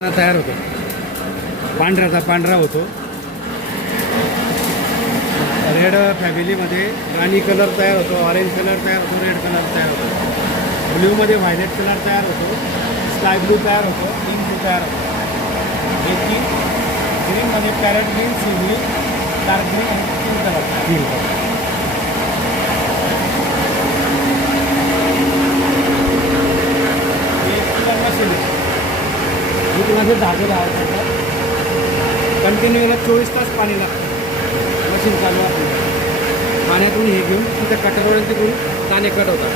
तयार होतो, पांढऱ्याचा पांढरा होतो. रेड फॅमिलीमध्ये राणी कलर तयार होतो, ऑरेंज कलर तयार होतो, रेड कलर तयार होतो, ब्ल्यूमध्ये व्हायलेट कलर तयार होतो, स्काय ब्लू तयार होतो, पिंक ब्लू तयार होतो. हे तीन ग्रीनमध्ये parrot green, sea green, dark green आणि तीन कलर तीन कलर. मशीन आहे, माझे धागे लावायचं. कंटिन्यूला 24 तास पाणी लागतं. मशीन चालू असतं, पाण्यातून हे घेऊन तिथं कटरवरून तिकडून दाणे कट होतात.